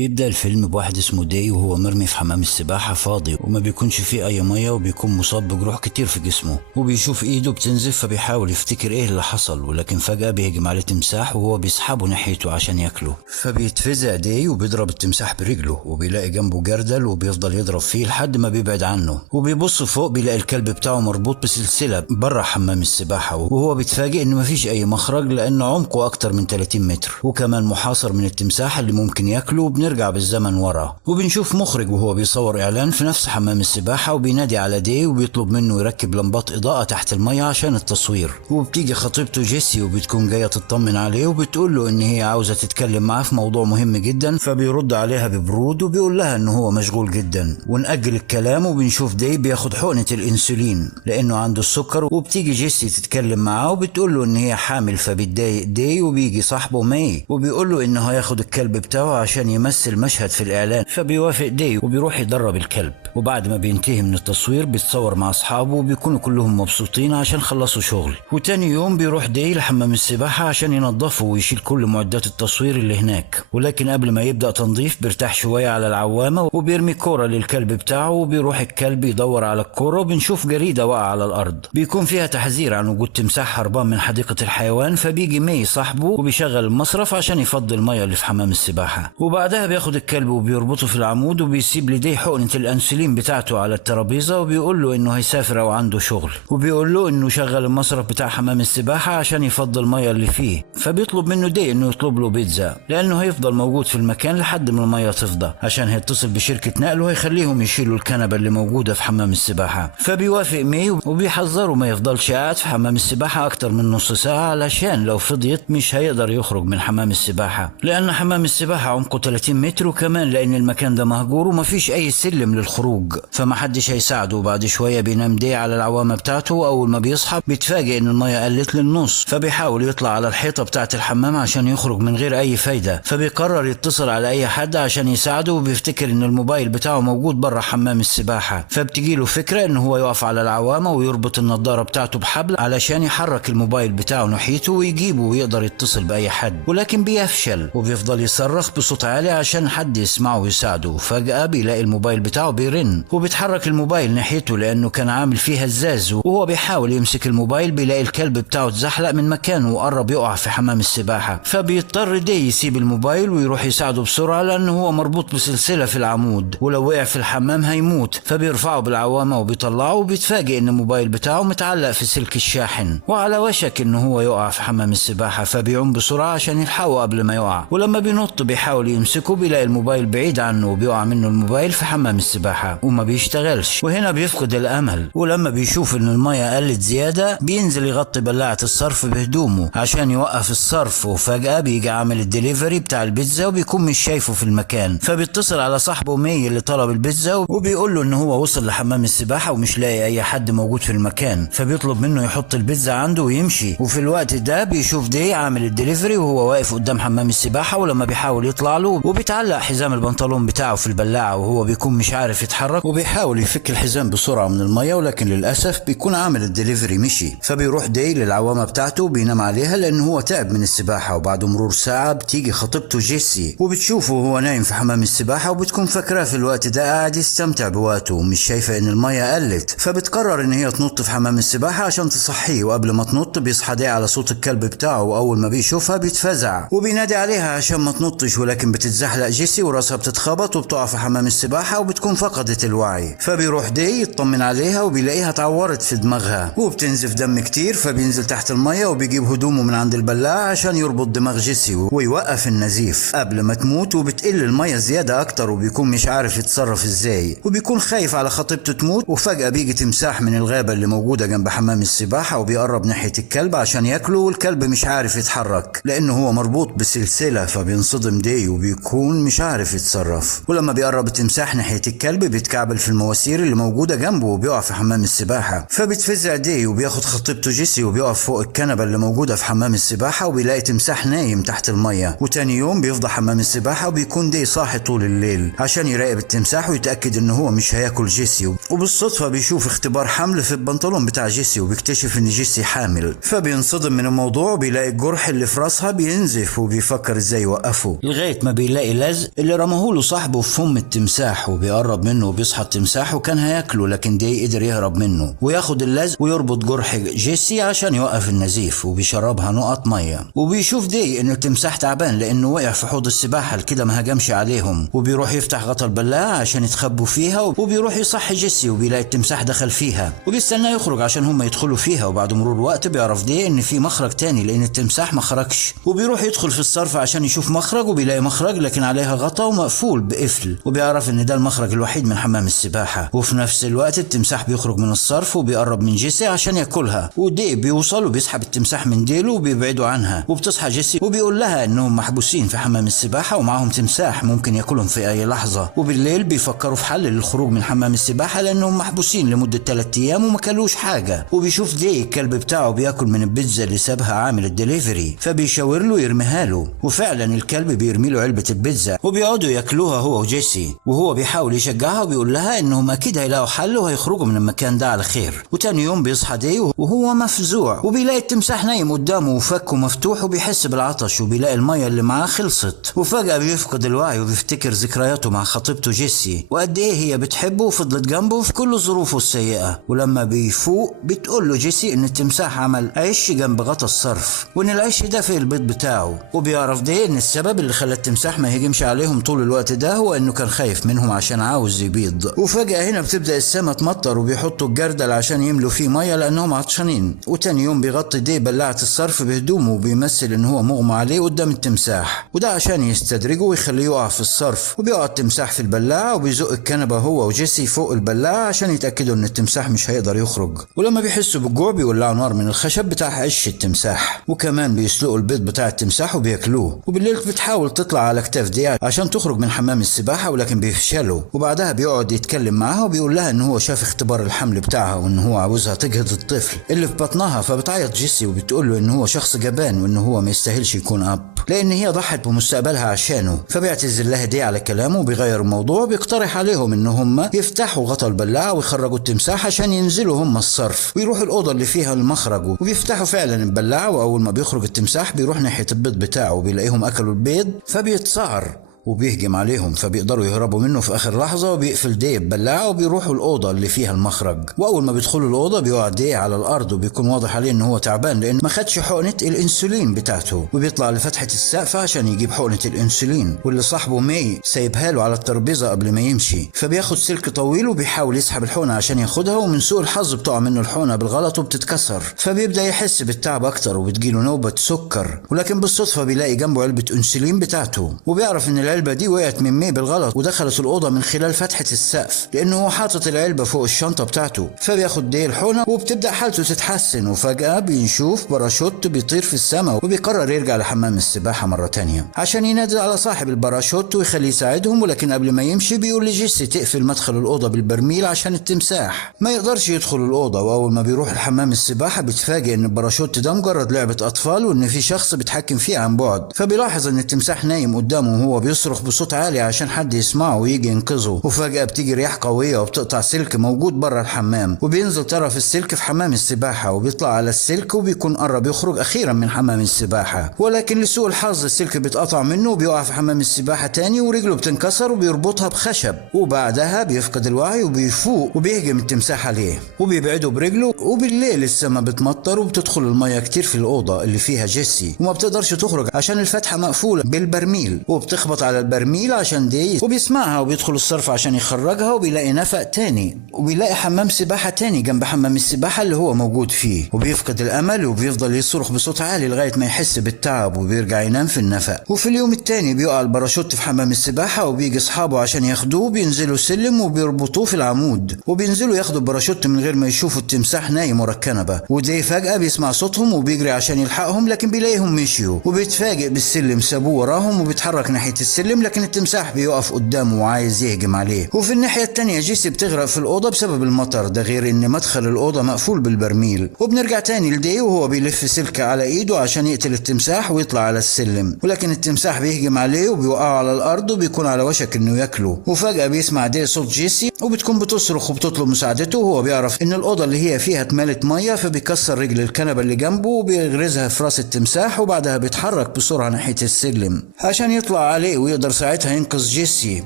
بيبدأ الفيلم بواحد اسمه داي وهو مرمي في حمام السباحة فاضي وما بيكونش فيه أي مية، وبيكون مصاب بجروح كتير في جسمه، وبيشوف إيده بتنزف فبيحاول يفتكر إيه اللي حصل، ولكن فجأة بيهجم عليه تمساح وهو بيسحبه ناحيته عشان ياكله. فبيتفزع داي وبيضرب التمساح برجله، وبيلاقي جنبه جردل وبيفضل يضرب فيه لحد ما بيبعد عنه، وبيبص فوق بيلاقي الكلب بتاعه مربوط بسلسلة بره حمام السباحة، وهو بيتفاجئ إن مفيش أي مخرج لأن عمقه أكتر من 30 متر، وكمان محاصر من التمساح اللي ممكن ياكله. وبنرجع بالزمن ورا وبنشوف مخرج وهو بيصور إعلان في نفس حمام السباحة، وبينادي على داي وبيطلب منه يركب لمبات إضاءة تحت المية عشان التصوير. وبتيجي خطيبته جيسي وبتكون جاية تطمن عليه وبتقول له إن هي عاوزة تتكلم معاه في موضوع مهم جدا، فبيرد عليها ببرود وبيقول لها إنه هو مشغول جدا. ونأجل الكلام وبنشوف داي بياخد حقنة الإنسولين لأنه عنده السكر، وبتيجي جيسي تتكلم معاه وبتقول له إن هي حامل، فبيتضايق داي وبيجي صاحبه ماي وبيقول له إنه هياخد الكلب بتاعه عشان يمثل مشهد في الإعلان، فبيوافق داي وبيروح يدرب الكلب. وبعد ما بينتهي من التصوير بيتصور مع أصحابه وبيكونوا كلهم مبسوطين عشان خلصوا شغل. وتاني يوم بيروح داي لحمام السباحة عشان ينظفه ويشيل كل معدات التصوير اللي هناك، ولكن قبل ما يبدأ تنظيف بيرتاح شوية على العوامة وبيرمي كورة للكلب بتاعه، وبيروح الكلب يدور على الكورة وبنشوف جريدة واقعة على الأرض بيكون فيها تحذير عن وجود تمساح هربان من حديقة الحيوان. فبيجي ماي صاحبه وبيشغل المصرف عشان يفضي المية اللي في حمام السباحة، وبعدها بياخد الكلب وبيربطه في العمود وبيسيب لديه حقنة الأنسولين بتاعته على الترابيزة، وبيقول له إنه هيسافر أو عنده شغل، وبيقول له إنه شغل المصرف بتاع حمام السباحة عشان يفضي المية اللي فيه. فبيطلب منه دي إنه يطلب له بيتزا لأنه هيفضل موجود في المكان لحد ما المية تفضى، عشان هيتصل بشركة نقل وهيخليهم يشيلوا الكنبة اللي موجودة في حمام السباحة. فبيوافق ماي وبيحذره ما يفضلش قاعد في حمام السباحة أكتر من نص ساعة، علشان لو فضيت مش هيقدر يخرج من حمام السباحة، لأن حمام السباحة عمقه 30 متر، وكمان لأن المكان ده مهجور ومفيش أي سلم للخروج فمحدش هيساعده. وبعد شوية بينام دي على العوامة بتاعته، وأول ما بيصحى بيتفاجئ إن المية قلت للنص، فبيحاول يطلع على الحيطة بتاعة الحمام عشان يخرج من غير أي فايدة. فبيقرر يتصل على أي حد عشان يساعده، وبيفتكر إن الموبايل بتاعه موجود برا حمام السباحة، فبتجيله فكرة إن هو يقف على العوامة ويربط النضارة بتاعته بحبل علشان يحرك الموبايل بتاعه ناحيته ويجيبه ويقدر يتصل بأي حد، ولكن بيفشل وبيفضل يصرخ بصوت عالي عشان حد يسمعه ويساعده. فجأة بيلاقي الموبايل بتاعه بيرن وبيتحرك الموبايل ناحيته لأنه كان عامل فيه هزاز، وهو بيحاول يمسك الموبايل بيلاقي الكلب بتاعه اتزحلق من مكانه وقرب يقع في حمام السباحة، فبيضطر دي يسيب الموبايل ويروح يساعده بسرعة لأنه هو مربوط بسلسلة في العمود ولو وقع في الحمام هيموت. فبيرفعه بالعوامة وبيطلعه، وبيتفاجئ إن الموبايل بتاعه متعلق في سلك الشاحن وعلى وشك إنه هو يقع في حمام السباحة، فبيعوم بسرعة عشان يلحقه قبل ما يقع. ولما بينط بيحاول يمسكه بيلاقي الموبايل بعيد عنه وبيقع منه الموبايل في حمام السباحة وما بيشتغلش، وهنا بيفقد الأمل. ولما بيشوف إن المية قلت زيادة بينزل يغطي بلاعة الصرف بهدومه عشان يوقف الصرف، وفجأة بيجي عامل الدليفري بتاع البيتزا وبيكون مش شايفه في المكان، فبيتصل على صاحبه ماي اللي طلب البيتزا وبيقول له إن هو وصل لحمام السباحة ومش لاقي أي حد موجود في المكان، فبيطلب منه يحط البيتزا عنده ويمشي. وفي الوقت ده بيشوف دي عامل الدليفري وهو واقف قدام حمام السباحة، ولما بيحاول يطلع له وبيتعلق حزام البنطلون بتاعه في البلاعة وهو بيكون مش عارف يتحرك، وبيحاول يفك الحزام بسرعة من المية، ولكن للأسف بيكون عامل الدليفري مشي. فبيروح دي للعوامة بتاعته وبينام عليها لأنه هو تعب من السباحة. وبعد مرور ساعة بتيجي خطيبته جيسي وبتشوفه وهو نايم في حمام السباحة، وبتكون فاكراه في الوقت ده قاعد يستمتع بوقته ومش شايفة إن المية قلت، فبتقرر إن هي تنط في حمام السباحة عشان تصحيه. وقبل ما تنط بيصحى دي على صوت الكلب بتاعه، وأول ما بيشوفها بيتفزع وبينادي عليها عشان ما تنطش، ولكن بتتزحلق جيسي وراسها بتتخبط وبتقع في حمام السباحة وبتكون فقدت الوعي. فبيروح دي يطمن عليها وبيلاقيها اتعورت في دماغها وبتنزف دم كتير، فبينزل تحت المية وبيجيب هدومه من عند البلاعة عشان يربط دماغ جيسي ويوقف النزيف قبل ما تموت. وبتقل المية زيادة أكتر وبيكون مش عارف يتصرف ازاي، وبيكون خايف على خطيبته تموت. وفجأة بيجي تمساح من الغابة اللي موجودة جنب حمام السباحة وبيقرب ناحية الكلب عشان ياكله، والكلب مش عارف يتحرك لأنه هو مربوط بسلسلة، فبينصدم دي وبيكون مش عارف يتصرف. ولما بيقرب التمساح ناحية الكلب بيتكعبل في المواسير اللي موجودة جنبه وبيقع في حمام السباحة، فبتفزع دي وبياخد خطيبته جيسي وبيقف فوق الكنبة اللي موجودة في حمام السباحة وبيلاقي تمساح نايم تحت المية. وتاني يوم بيفضى حمام السباحة وبيكون دي صاحي طول الليل عشان يراقب التمساح ويتأكد ان هو مش هياكل جيسي. وبالصدفة بيشوف اختبار حمل في البنطلون بتاع جيسي وبيكتشف ان جيسي حامل، فبينصدم من الموضوع وبيلاقي الجرح اللي في راسها بينزف وبيفكر ازاي يوقفه، لغاية ما بيلاقي لزق اللي رماهوله صاحبه في فم التمساح وبيقرب منه وبيصحى التمساح وكان هياكله، لكن دي قدر يهرب منه وياخد اللزق ويربط جرح جيسي عشان يوقف النزيف وبيشربها نقط ميه. وبيشوف دي ان التمساح تعبان لانه وقع في حوض السباحة كده ما هجمش عليهم، وبيروح يفتح غطا البلاعة عشان يتخبوا فيها وبيروح يصحي جيسي وبيلاقي التمساح دخل فيها وبيستنى يخرج عشان هم يدخلوا فيها. وبعد مرور وقت بيعرف دي ان في مخرج تاني لان التمساح ما خرجش، وبيروح يدخل في الصرف عشان يشوف مخرج وبيلاقي مخرج لكن عليها غطا ومقفول بقفل، وبيعرف ان ده المخرج الوحيد من حمام السباحة. وفي نفس الوقت التمساح بيخرج من الصرف وبيقرب من جيسي عشان ياكلها، ودي بيوصل وبيسحب التمساح من ديله وبيبعده عنها، وبتصحى جيسي وبيقول لها انهم محبوسين في حمام السباحة ومعاهم تمساح ممكن ياكلهم في اي لحظة. وبالليل بيفكروا في حل للخروج من حمام السباحة لانهم محبوسين لمدة 3 ايام وما كلوش حاجة. وبيشوف دي الكلب بتاعه بياكل من البيتزا اللي سابها عامل الدليفري، فبيشاور له يرميها له، وفعلا الكلب بيرمي له علبة البيتزا وبيقعدوا ياكلوها هو وجيسي، وهو بيحاول يشجعها وبيقول لها انهم اكيد هيلاقوا حل وهيخرجوا من المكان ده على خير. وتاني يوم بيصحى دي وهو مفزوع وبيلاقي التمساح نايم قدامه وفكه مفتوح وبيحس بالعطش وبيلاقي المية اللي معاه خلصت، وفجأة بيفقد الوعي وبيفتكر ذكرياته مع خطيبته جيسي وقد ايه هي بتحبه وفضلت جنبه في كل ظروفه السيئة. ولما بيفوق بتقول له جيسي ان التمساح عمل عش جنب غطا الصرف وان العش ده في البيض بتاعه، وبيعرف ده ان السبب اللي خلى التمساح ما يهجمش عليهم طول الوقت ده هو انه كان خايف منهم عشان عاوز يبيض. وفجأة هنا بتبدأ السما تمطر وبيحطوا الجردل عشان يملوا فيه مية لانهم عطشانين. وتاني يوم بيغطي دي بلاعة الصرف بهدومه وبيمثل ان هو مغمى عليه قدام التمساح، وده عشان يستدرجه ويخليه يقع في الصرف. وبيقع التمساح في البلاعة وبيزق الكنبة هو وجيسي فوق البلاعة عشان يتأكدوا ان التمساح مش هيقدر يخرج. ولما بيحسوا بالجوع بيولعوا نار من الخشب بتاع عش التمساح، وكمان بيسلقوا البيض بتاع التمساح وبياكلوه. وبالليل بتحاول تطلع على كتاف دي عشان تخرج من حمام السباحة ولكن بيفشلوا، وبعدها بيقعد يتكلم معاها وبيقول لها ان هو شاف اختبار الحمل بتاعها وان هو عاوزها تجهض الطفل اللي في بطنها. فبتعيط جيسي وبتقول له ان هو شخص جبان وان هو ما يستاهلش يكون اب لان هي ضحت بمستقبلها عشانه. فبيعتذر لها دي على كلامه وبيغير الموضوع، بيقترح عليهم ان هم يفتحوا غطا البلاعة ويخرجوا التمساح عشان ينزلوا هم الصرف ويروحوا الأوضة اللي فيها المخرج. وبيفتحوا فعلا البلاعة، واول ما بيخرج التمساح بيروح ناحية البيض بتاعه وبيلاقيهم اكلوا البيض فبيتصعر وبيهجم عليهم، فبيقدروا يهربوا منه في اخر لحظه وبيقفل دي ببلاعه وبيروحوا الاوضه اللي فيها المخرج. واول ما بيدخلوا الاوضه بيقعد دي على الارض وبيكون واضح عليه ان هو تعبان لان ما خدش حقنه الانسولين بتاعته، وبيطلع لفتحه السقف عشان يجيب حقنه الانسولين واللي صاحبه مي سايبها له على الترابيزه قبل ما يمشي. فبياخد سلك طويل وبيحاول يسحب الحقنه عشان ياخدها، ومن سوء الحظ بتقع منه الحقنه بالغلط وبتتكسر، فبيبدا يحس بالتعب اكتر وبتجيله نوبه سكر. ولكن بالصدفه بيلاقي جنبه علبه انسولين بتاعته، وبيعرف ان العلبه دي وقعت من مي بالغلط ودخلت الأوضة من خلال فتحة السقف لأنه هو حاطط العلبة فوق الشنطة بتاعته. فبياخد دي الحقنة وبتبدأ حالته تتحسن، وفجأة بنشوف باراشوت بيطير في السماء وبيقرر يرجع لحمام السباحة مرة تانية عشان ينادي على صاحب الباراشوت ويخليه يساعدهم. ولكن قبل ما يمشي بيقول لجيسي تقفل مدخل الأوضة بالبرميل عشان التمساح ما يقدرش يدخل الأوضة. وأول ما بيروح لحمام السباحة بيتفاجئ إن الباراشوت ده مجرد لعبة أطفال وإن في شخص بيتحكم فيه عن بعد. فبيلاحظ إن التمساح نايم قدامه وهو بيصرخ بصوت عالي عشان حد يسمعه ويجي ينقذه. وفجأة بتيجي رياح قوية وبتقطع سلك موجود بره الحمام، وبينزل طرف السلك في حمام السباحة وبيطلع على السلك وبيكون قرب يخرج أخيرا من حمام السباحة. ولكن لسوء الحظ السلك بيتقطع منه وبيقع في حمام السباحة تاني ورجله بتنكسر وبيربطها بخشب، وبعدها بيفقد الوعي وبيفوق وبيهجم التمساح عليه وبيبعده برجله. وبالليل السما بتمطر وبتدخل المية كتير في الأوضة اللي فيها جيسي وما بتقدرش تخرج عشان الفتحة مقفولة بالبرميل، وبتخبط على البرميل عشان دي وبيسمعها وبيدخل الصرف عشان يخرجها وبيلاقي نفق تاني وبيلاقي حمام سباحة تاني جنب حمام السباحة اللي هو موجود فيه، وبيفقد الأمل وبيفضل يصرخ بصوت عالي لغاية ما يحس بالتعب وبيرجع ينام في النفق. وفي اليوم التاني بيقع الباراشوت في حمام السباحة وبيجي أصحابه عشان ياخدوه، بينزلوا سلم وبيربطوه في العمود وبينزلوا ياخدوا الباراشوت من غير ما يشوفوا التمساح نايم ورا الكنبة. ودي فجأة بيسمع صوتهم وبيجري عشان يلحقهم لكن بيلاقيهم مشيوا، وبيتفاجئ بالسلم سابوه وراهم وبيتحرك ناحية السلم السلم، لكن التمساح بيقف قدامه وعايز يهجم عليه. وفي الناحية التانية جيسي بتغرق في الأوضة بسبب المطر ده، غير ان مدخل الأوضة مقفول بالبرميل. وبنرجع تاني لدي وهو بيلف سلكة على ايده عشان يقتل التمساح ويطلع على السلم، ولكن التمساح بيهجم عليه وبيوقعه على الأرض وبيكون على وشك انه ياكله. وفجأة بيسمع دي صوت جيسي وبتكون بتصرخ وبتطلب مساعدته، وهو بيعرف ان الأوضة اللي هي فيها اتملت مية، فبيكسر رجل الكنبة اللي جنبه وبيغرزها في راس التمساح، وبعدها بيتحرك بسرعة ناحية السلم عشان يطلع عليه ويقدر ساعتها ينقذ جيسي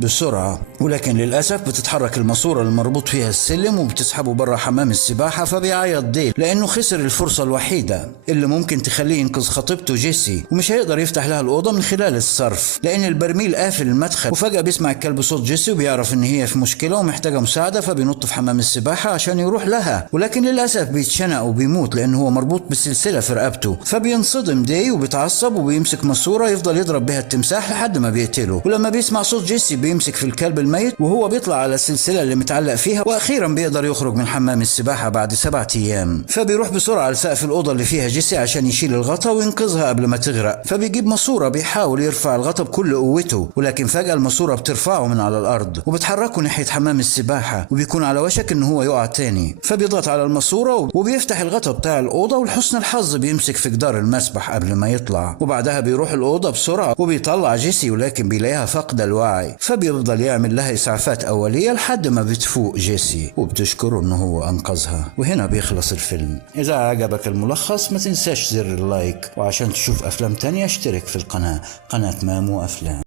بسرعة. ولكن للأسف بتتحرك الماسورة المربوط فيها السلم وبتسحبه بره حمام السباحة، فبيعيط ديل لأنه خسر الفرصة الوحيدة اللي ممكن تخليه ينقذ خطيبته جيسي، ومش هيقدر يفتح لها الأوضة من خلال الصرف لأن البرميل قافل المدخل. وفجأة بيسمع الكلب صوت جيسي وبيعرف إن هي في مشكلة ومحتاجة مساعدة، فبينط في حمام السباحة عشان يروح لها، ولكن للأسف بيتشنق وبيموت لأنه هو مربوط بالسلسلة في رقبته. فبينصدم دي وبيتعصب وبيمسك ماسورة يفضل يضرب بها التمساح لحد ما بيقتله. ولما بيسمع صوت جيسي بيمسك في الكلب الميت وهو بيطلع على السلسلة اللي متعلق فيها، وأخيرا بيقدر يخرج من حمام السباحة بعد 7 أيام. فبيروح بسرعة لسقف الأوضة اللي فيها جيسي عشان يشيل الغطا وينقذها قبل ما تغرق. فبيجيب ماسورة بيحاول يرفع الغطا بكل قوته، ولكن فجأة الماسورة بترفعه من على الأرض وبتحركه ناحية حمام السباحة، وبيكون على وشك إن هو يقع تاني. فبيضغط على الماسورة وبيفتح الغطا بتاع الأوضة، ولحسن الحظ بيمسك في جدار المسبح قبل ما يطلع. وبعدها بيروح الأوضة بسرعة وبيطلع جيسي، ولكن بيلاقيها فاقدة الوعي. فبيفضل يعمل لها إسعافات أولية لحد ما بتفوق جيسي وبتشكره إنه هو أنقذها. وهنا بيخلص الفيلم. إذا عجبك الملخص ما تنساش زر اللايك، وعشان تشوف أفلام تانية اشترك في القناة، قناة مامو أفلام.